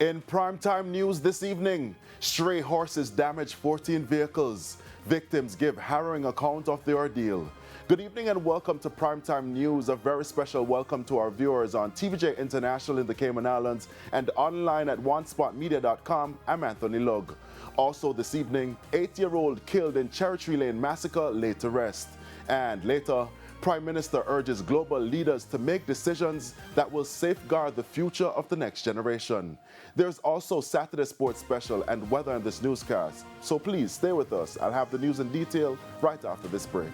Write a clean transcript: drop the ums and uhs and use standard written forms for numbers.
In primetime news this evening, stray horses damage 14 vehicles. Victims give harrowing account of the ordeal. Good evening and welcome to Primetime News. A very special welcome to our viewers on TVJ International in the Cayman Islands and online at onespotmedia.com. I'm Anthony Lug. Also this evening, 8-year-old killed in Cherry Tree Lane massacre laid to rest. And later, Prime Minister urges global leaders to make decisions that will safeguard the future of the next generation. There's also Saturday Sports Special and weather in this newscast. So please stay with us. I'll have the news in detail right after this break.